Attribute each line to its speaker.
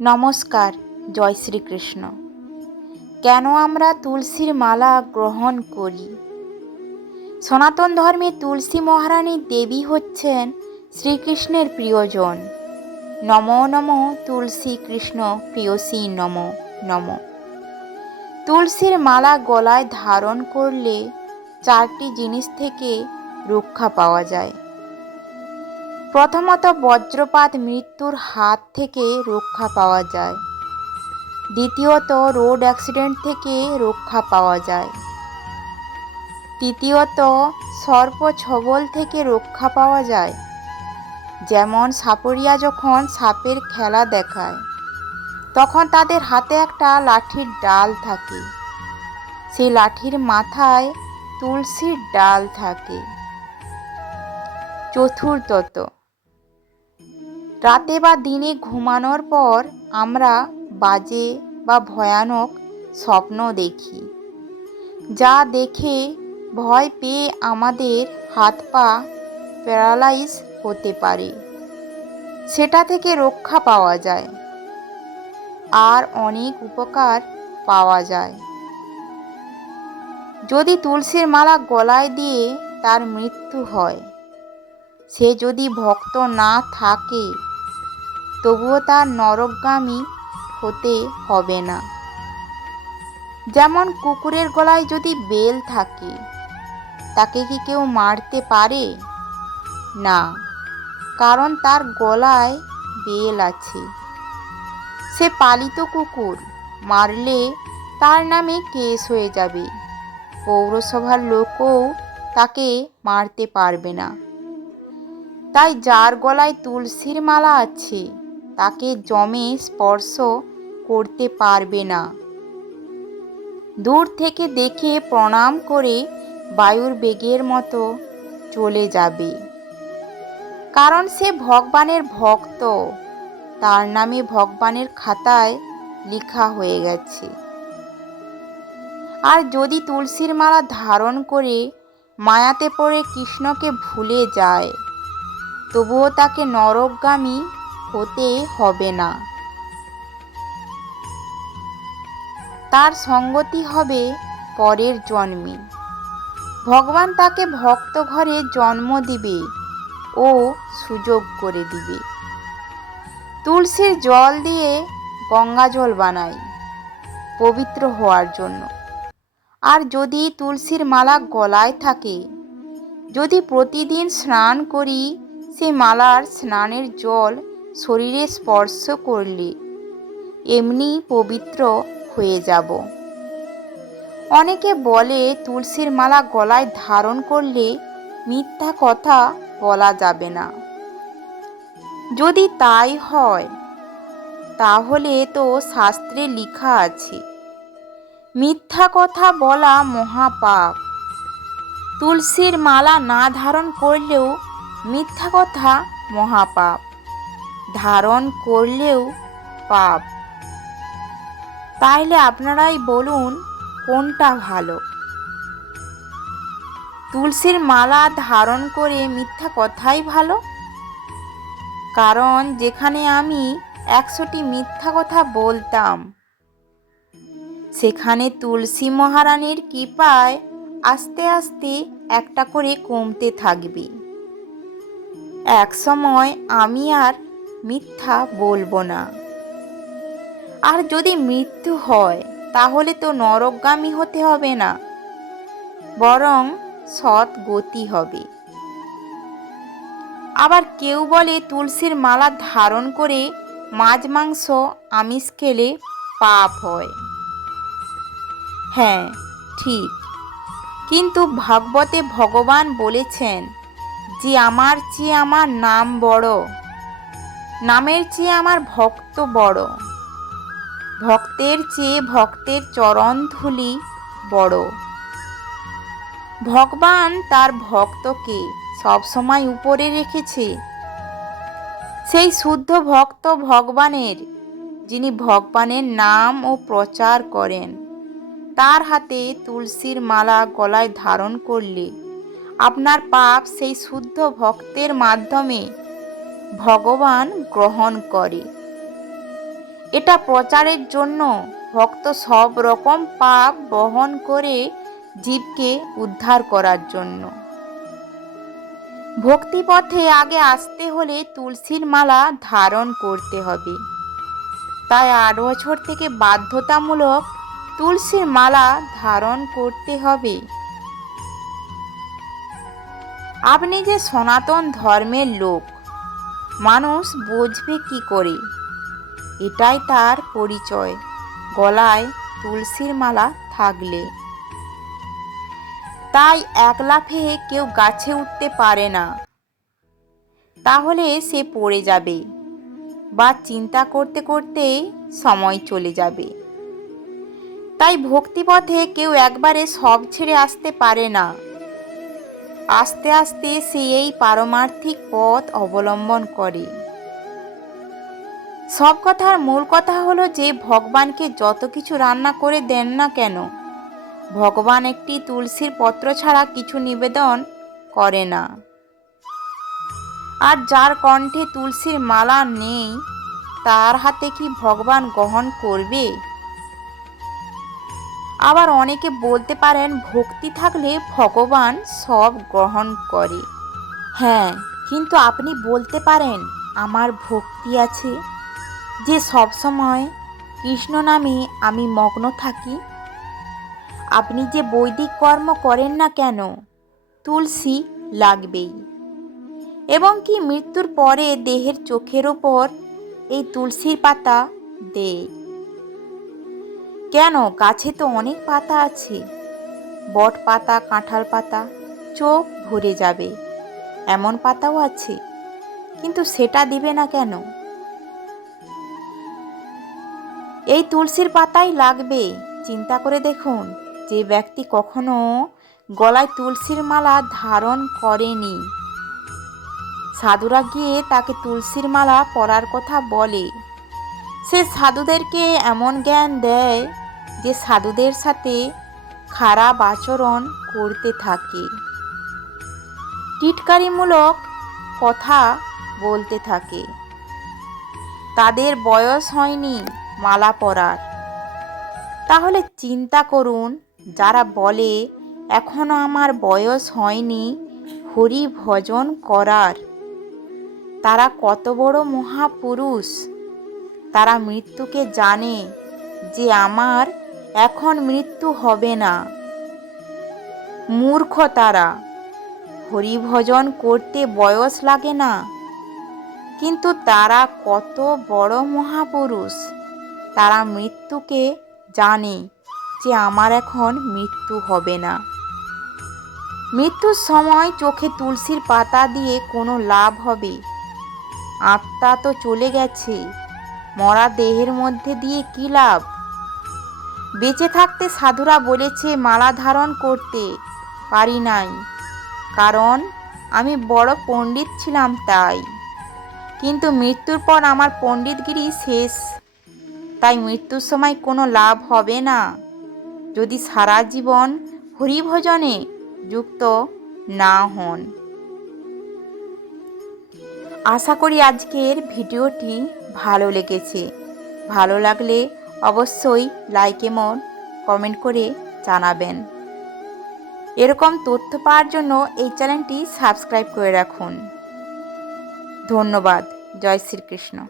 Speaker 1: নমস্কার, জয় শ্রীকৃষ্ণ। কেন আমরা তুলসীর মালা গ্রহণ করি? সনাতন ধর্মে তুলসী মহারানী দেবী হচ্ছেন শ্রীকৃষ্ণের প্রিয়জন। নম নম, তুলসী কৃষ্ণ, প্রিয়সী নম নম। তুলসীর মালা গলায় ধারণ করলে চারটি জিনিস থেকে রক্ষা পাওয়া যায়। প্রথমত বজ্রপাত মৃত্যুর হাত থেকে রক্ষা পাওয়া যায়। দ্বিতীয়ত রোড অ্যাক্সিডেন্ট থেকে রক্ষা পাওয়া যায়। তৃতীয়ত সর্প ছবল থেকে রক্ষা পাওয়া যায়। যেমন সাপরিয়া যখন সাপের খেলা দেখায়, তখন তাদের হাতে একটা লাঠির ডাল থাকে। সেই লাঠির মাথায় তুলসীর ডাল থাকে। চতুর্থত রাতে বা দিনে ঘুমানোর পর আমরা বাজে বা ভয়ানক স্বপ্ন দেখি। যা দেখে ভয় পেয়ে আমাদের হাত পা প্যারালাইজ হতে পারে। সেটা থেকে রক্ষা পাওয়া যায়। আর অনেক উপকার পাওয়া যায়। যদি তুলসীর মালা গলায় দিয়ে তার মৃত্যু হয়, সে যদি ভক্ত না থাকে তবুও তার নরকগামী হতে হবে না। যেমন কুকুরের গলায় যদি বেল থাকে, তাকে কি কেউ মারতে পারে? না, কারণ তার গলায় বেল আছে। সে পালিত কুকুর, মারলে তার নামে কেস হয়ে যাবে। পৌরসভার লোকও তাকে মারতে পারবে না। তাই যার গলায় তুলসীর মালা আছে তাকে জমে স্পর্শ করতে পারবে না। দূর থেকে দেখে প্রণাম করে বায়ুর বেগের মতো চলে যাবে। কারণ সে ভগবানের ভক্ত। তার নামে ভগবানের খাতায় লেখা হয়ে গেছে। আর যদি তুলসীর মালা ধারণ করে মায়াতে পড়ে কৃষ্ণকে ভুলে যায়, তবুও তাকে নরকগামী হতে হবে না। তার সঙ্গতি হবে পরের জন্মে। ভগবান তাকে ভক্ত ঘরে জন্ম দিবে ও সুযোগ করে দিবে। তুলসীর জল দিয়ে গঙ্গা জল বানাই পবিত্র হওয়ার জন্য। আর যদি তুলসীর মালা গলায় থাকে, যদি প্রতিদিন স্নান করি, সে মালার স্নানের জল শরীরে স্পর্শ করলে এমনি পবিত্র হয়ে যাব। অনেকে বলে, তুলসীর মালা গলায় ধারণ করলে মিথ্যা কথা বলা যাবে না। যদি তাই হয়, তাহলে তো শাস্ত্রে লেখা আছে, মিথ্যা কথা বলা মহাপাপ। তুলসীর মালা না ধারণ করলেও মিথ্যা কথা মহাপাপ। ধারণ করলেও পাপ। তাইলে আপনারাই বলুন, কোনটা ভালো? তুলসীর মালা ধারণ করে মিথ্যা কথাই ভালো? কারণ যেখানে আমি একশোটি মিথ্যা কথা বলতাম, সেখানে তুলসী মহারানীর কৃপায় আস্তে আস্তে একটা করে কমতে থাকবে। এক সময় আমি আর মিথ্যা বলব না। আর যদি মৃত্যু হয়, তাহলে তো নরকগামী হতে হবে না, বরং সৎ গতি হবে। আবার কেউ বলে, তুলসীর মালা ধারণ করে মাছ, মাংস, আমিষ খেলে পাপ হয়। হ্যাঁ ঠিক। কিন্তু ভাগবতে ভগবান বলেছেন যে, আমার চেয়ে আমার নাম বড়। নামের চেয়ে আমার ভক্ত বড়। ভক্তের চেয়ে ভক্তের চরণ ধুলি বড়। ভগবান তার ভক্তকে সবসময় উপরে রেখেছে। সেই শুদ্ধ ভক্ত ভগবানের, যিনি ভগবানের নাম ও প্রচার করেন, তার হাতে তুলসীর মালা গলায় ধারণ করলে, আপনার পাপ সেই শুদ্ধ ভক্তের মাধ্যমে ভগবান গ্রহণ করে। এটা প্রচারের জন্য ভক্ত সব রকম পাপ বহন করে জীবকে উদ্ধার করার জন্য। ভক্তিপথে আগে আসতে হলে তুলসীর মালা ধারণ করতে হবে। তাই আট বছর থেকে বাধ্যতামূলক তুলসীর মালা ধারণ করতে হবে। আপনি যে সনাতন ধর্মের লোক মানুষ বুঝবে কি করে? এটাই তার পরিচয়। গলায় তুলসীর মালা থাকলে। তাই এক লাফে কেউ গাছে উঠতে পারে না। তাহলে সে পড়ে যাবে বা চিন্তা করতে করতে সময় চলে যাবে। তাই ভক্তিপথে কেউ একবারে সব ছেড়ে আসতে পারে না। আস্তে আস্তে সে এই পারমার্থিক পথ অবলম্বন করে। সব কথার মূল কথা হলো যে, ভগবানকে যত কিছু রান্না করে দেন না কেন, ভগবান একটি তুলসীর পত্র ছাড়া কিছু নিবেদন করে না। আর যার কণ্ঠে তুলসীর মালা নেই, তার হাতে কি ভগবান গ্রহণ করবে? আবার অনেকে বলতে পারেন ভক্তি থাকলে ভগবান সব গ্রহণ করে। হ্যাঁ কিন্তু আপনি বলতে পারেন আমার ভক্তি আছে যে সবসময় কৃষ্ণ নামে আমি মগ্ন থাকি। আপনি যে বৈদিক কর্ম করেন না কেন, তুলসী লাগবেই। এবং কি মৃত্যুর পরে দেহের চোখের ওপর এই তুলসীর পাতা দেয়। কেন? গাছে তো অনেক পাতা আছে। বট পাতা, কাঁঠাল পাতা, চোখ ভরে যাবে। এমন পাতাও আছে, কিন্তু সেটা দিবে না কেন? এই তুলসীর পাতাই লাগবে। চিন্তা করে দেখুন, যে ব্যক্তি কখনো গলায় তুলসীর মালা ধারণ করেনি। সাধুরা গিয়ে তাকে তুলসীর মালা পরার কথা বলে। সে সাধুদেরকে এমন জ্ঞান দেয় যে সাধুদের সাথে খারাপ আচরণ করতে থাকে। টিটকারিমূলক কথা বলতে থাকে। তাদের বয়স হয়নি মালা পরার। তাহলে চিন্তা করুন, যারা বলে, এখনও আমার বয়স হয়নি হরি ভজন করার। তারা কত বড় মহাপুরুষ। তারা মৃত্যুকে জানে যে আমার এখন মৃত্যু হবে না। মূর্খ তারা, হরিভজন করতে বয়স লাগে না। কিন্তু তারা কত বড় মহাপুরুষ। তারা মৃত্যুকে জানে যে আমার এখন মৃত্যু হবে না। মৃত্যুর সময় চোখে তুলসীর পাতা দিয়ে কোনো লাভ হবে। আত্মা তো চলে গেছে। মরা দেহের মধ্যে দিয়ে কী লাভ? বেঁচে থাকতে সাধুরা বলেছে, মালা ধারণ করতে পারি নাই। কারণ আমি বড় পণ্ডিত ছিলাম তাই। কিন্তু মৃত্যুর পর আমার পণ্ডিতগিরি শেষ। তাই মৃত্যুর সময় কোনো লাভ হবে না। যদি সারা জীবন হরিভজনে যুক্ত না হন। আশা করি আজকের ভিডিওটি ভালো লেগেছে। ভালো লাগলে অবশ্যই লাইক এবং কমেন্ট করে জানাবেন। এরকম তথ্য পাওয়ার জন্য এই চ্যানেলটি সাবস্ক্রাইব করে রাখুন। ধন্যবাদ। জয় শ্রীকৃষ্ণ।